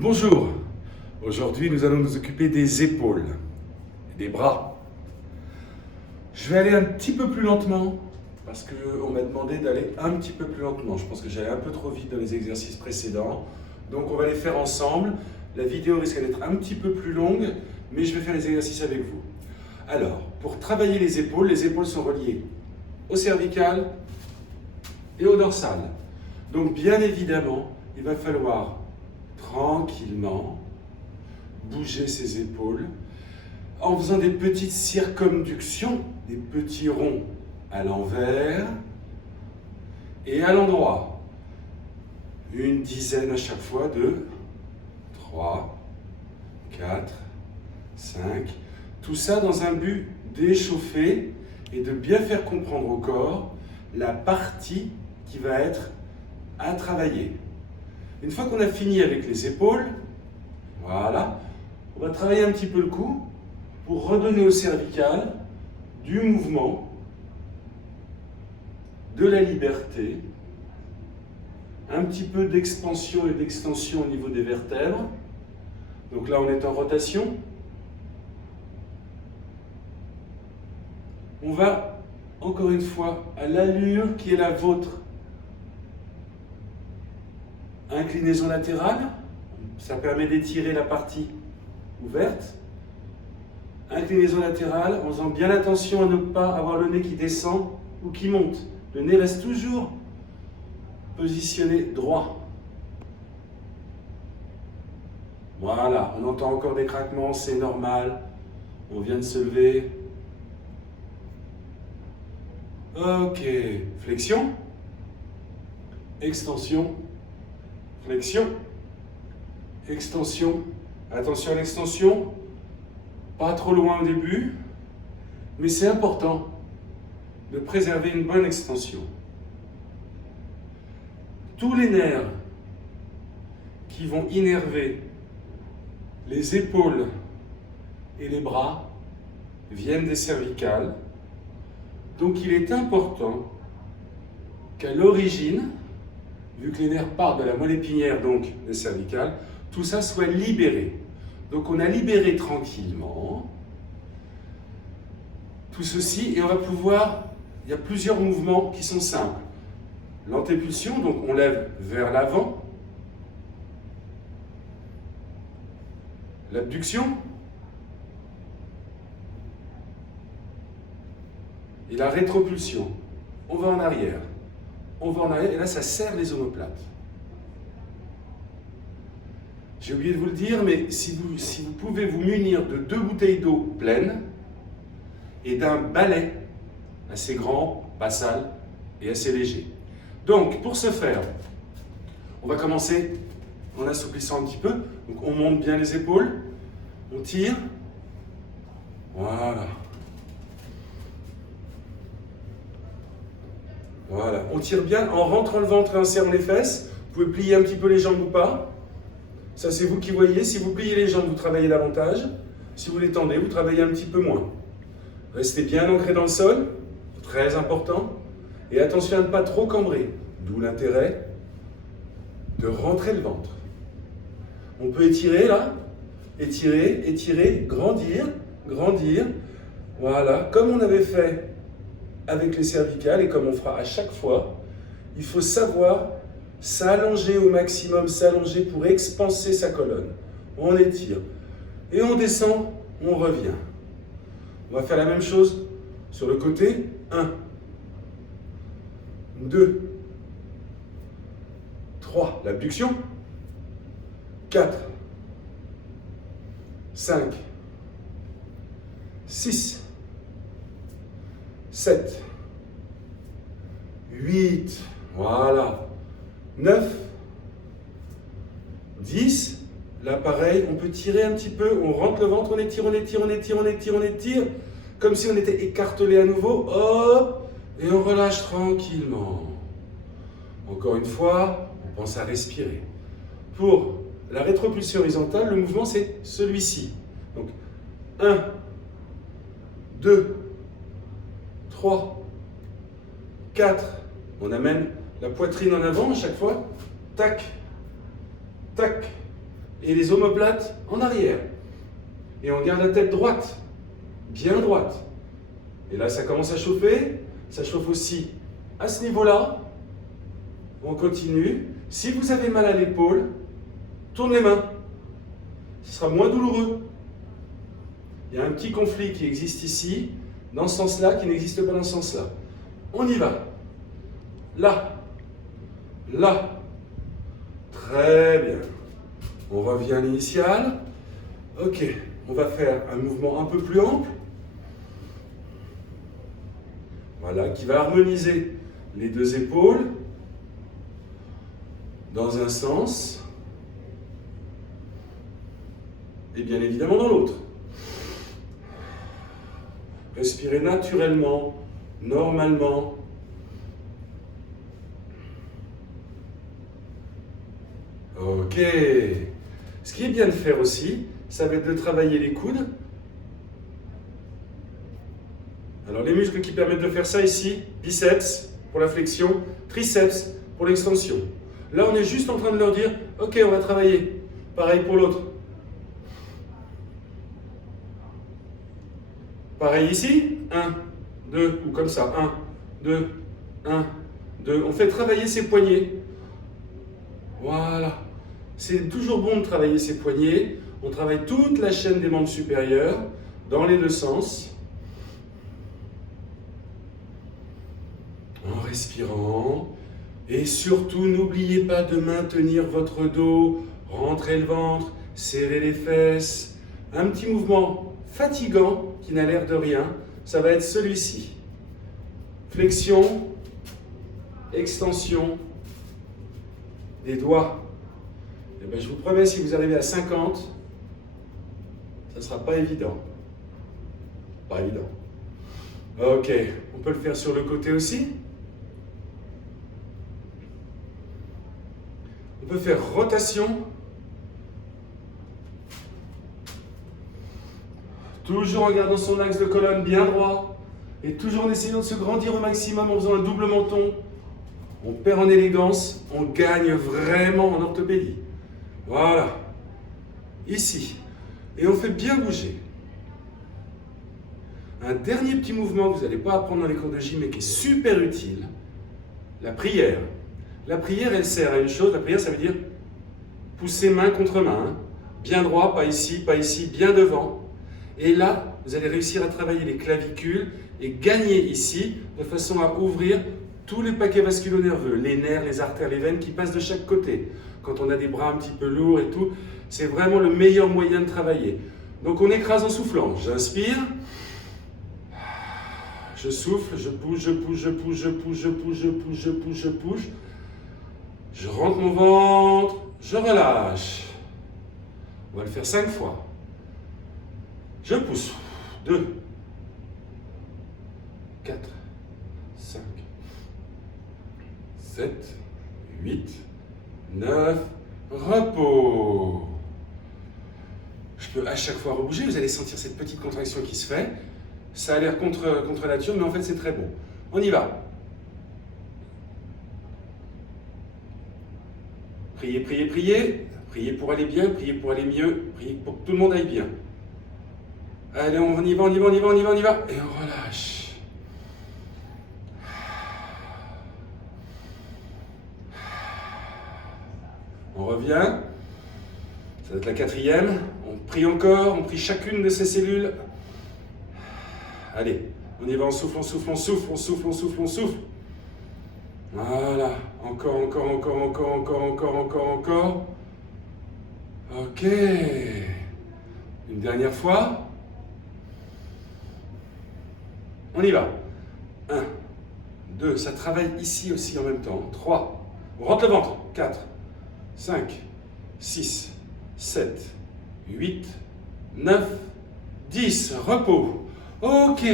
Bonjour, aujourd'hui nous allons nous occuper des épaules et des bras. Je vais aller un petit peu plus lentement parce qu'on m'a demandé d'aller un petit peu plus lentement. Je pense que j'allais un peu trop vite dans les exercices précédents. Donc on va les faire ensemble. La vidéo risque d'être un petit peu plus longue, mais je vais faire les exercices avec vous. Alors, pour travailler les épaules sont reliées au cervical et au dorsal. Donc bien évidemment, il va falloir tranquillement bouger ses épaules en faisant des petites circonductions, des petits ronds à l'envers et à l'endroit. Une dizaine à chaque fois, 2, 3, 4, 5. Tout ça dans un but d'échauffer et de bien faire comprendre au corps la partie qui va être à travailler. Une fois qu'on a fini avec les épaules, voilà, on va travailler un petit peu le cou pour redonner au cervical du mouvement, de la liberté, un petit peu d'expansion et d'extension au niveau des vertèbres. Donc là, on est en rotation. On va, encore une fois, à l'allure qui est la vôtre. Inclinaison latérale, ça permet d'étirer la partie ouverte. Inclinaison latérale, en faisant bien attention à ne pas avoir le nez qui descend ou qui monte. Le nez reste toujours positionné droit. Voilà, on entend encore des craquements, c'est normal. On vient de se lever. Ok, flexion, extension, flexion, extension. Attention à l'extension, pas trop loin au début, mais c'est important de préserver une bonne extension. Tous les nerfs qui vont innerver les épaules et les bras viennent des cervicales. Donc il est important qu'à l'origine, vu que les nerfs partent de la moelle épinière, donc des cervicales, tout ça soit libéré. Donc on a libéré tranquillement tout ceci et on va pouvoir, il y a plusieurs mouvements qui sont simples. L'antépulsion, donc on lève vers l'avant. L'abduction. Et la rétropulsion. On va en arrière. On va en arrière et là ça serre les omoplates. J'ai oublié de vous le dire, mais si vous pouvez vous munir de 2 bouteilles d'eau pleines et d'un balai assez grand, pas sale et assez léger. Donc pour ce faire, on va commencer en assouplissant un petit peu. Donc on monte bien les épaules, on tire. Voilà. Voilà, on tire bien en rentrant le ventre et en serrant les fesses. Vous pouvez plier un petit peu les jambes ou pas. Ça, c'est vous qui voyez. Si vous pliez les jambes, vous travaillez davantage. Si vous les tendez, vous travaillez un petit peu moins. Restez bien ancré dans le sol, très important. Et attention à ne pas trop cambrer, d'où l'intérêt de rentrer le ventre. On peut étirer là, étirer, étirer, grandir, grandir. Voilà, comme on avait fait avec les cervicales et comme on fera à chaque fois, il faut savoir s'allonger au maximum, s'allonger pour expanser sa colonne. On étire et on descend, on revient. On va faire la même chose sur le côté. 1, 2, 3, l'abduction. 4, 5, 6, 7, 8, voilà, 9, 10, là pareil, on peut tirer un petit peu, on rentre le ventre, on étire, on étire, on étire, on étire, on étire, comme si on était écartelé à nouveau, hop, et on relâche tranquillement. Encore une fois, on pense à respirer. Pour la rétropulsion horizontale, le mouvement c'est celui-ci. Donc 1, 2, 3, 4, on amène la poitrine en avant à chaque fois, tac, tac, Et les omoplates en arrière. Et on garde la tête droite, bien droite. Et là, ça commence à chauffer. Ça chauffe aussi à ce niveau-là. On continue. Si vous avez mal à l'épaule, tourne les mains. Ce sera moins douloureux. Il y a un petit conflit qui existe ici, dans ce sens-là, qui n'existe pas dans ce sens-là. On y va. Là. Là. Très bien. On revient à l'initiale. Ok. On va faire un mouvement un peu plus ample. Voilà, qui va harmoniser les deux épaules dans un sens et bien évidemment dans l'autre. Respirez naturellement, normalement. Ok. Ce qui est bien de faire aussi, ça va être de travailler les coudes. Alors les muscles qui permettent de faire ça ici, biceps pour la flexion, triceps pour l'extension. Là on est juste en train de leur dire, ok on va travailler. Pareil pour l'autre. Pareil ici, 1, 2, ou comme ça, 1, 2, 1, 2. On fait travailler ses poignets. Voilà. C'est toujours bon de travailler ses poignets. On travaille toute la chaîne des membres supérieurs, dans les deux sens. En respirant. Et surtout, n'oubliez pas de maintenir votre dos, rentrez le ventre, serrez les fesses. Un petit mouvement fatigant, qui n'a l'air de rien, ça va être celui-ci. Flexion, extension des doigts. Et bien, je vous promets, si vous arrivez à 50, ça ne sera pas évident. Pas évident. Ok, on peut le faire sur le côté aussi. On peut faire rotation. Toujours en gardant son axe de colonne bien droit. Et toujours en essayant de se grandir au maximum en faisant un double menton. On perd en élégance, on gagne vraiment en orthopédie. Voilà. Ici. Et on fait bien bouger. Un dernier petit mouvement que vous n'allez pas apprendre dans les cours de gym mais qui est super utile. La prière. La prière, elle sert à une chose. La prière, ça veut dire pousser main contre main. Hein. Bien droit, pas ici, bien devant. Et là, vous allez réussir à travailler les clavicules et gagner ici de façon à ouvrir tous les paquets vasculo-nerveux, les nerfs, les artères, les veines qui passent de chaque côté. Quand on a des bras un petit peu lourds et tout, c'est vraiment le meilleur moyen de travailler. Donc on écrase en soufflant. J'inspire. Je souffle, je pousse, je pousse, je pousse, je pousse, je pousse, je pousse, je pousse, je pousse. Je rentre mon ventre, je relâche. On va le faire 5 fois. Je pousse. 2, 4, 5, 7, 8, 9, repos. Je peux à chaque fois rebouger, vous allez sentir cette petite contraction qui se fait. Ça a l'air contre nature, mais en fait c'est très bon. On y va. Priez, priez, priez. Priez pour aller bien, priez pour aller mieux, priez pour que tout le monde aille bien. Allez, on y va, on y va, on y va, on y va, on y va. Et on relâche. On revient. Ça va être la 4e. On prie encore, on prie chacune de ces cellules. Allez, on y va, on souffle, on souffle, on souffle, on souffle, on souffle, on souffle. Voilà. Encore, encore, encore, encore, encore, encore, encore, encore. Ok. Une dernière fois. On y va. 1, 2, ça travaille ici aussi en même temps. 3, on rentre le ventre. 4, 5, 6, 7, 8, 9, 10. Repos. Ok.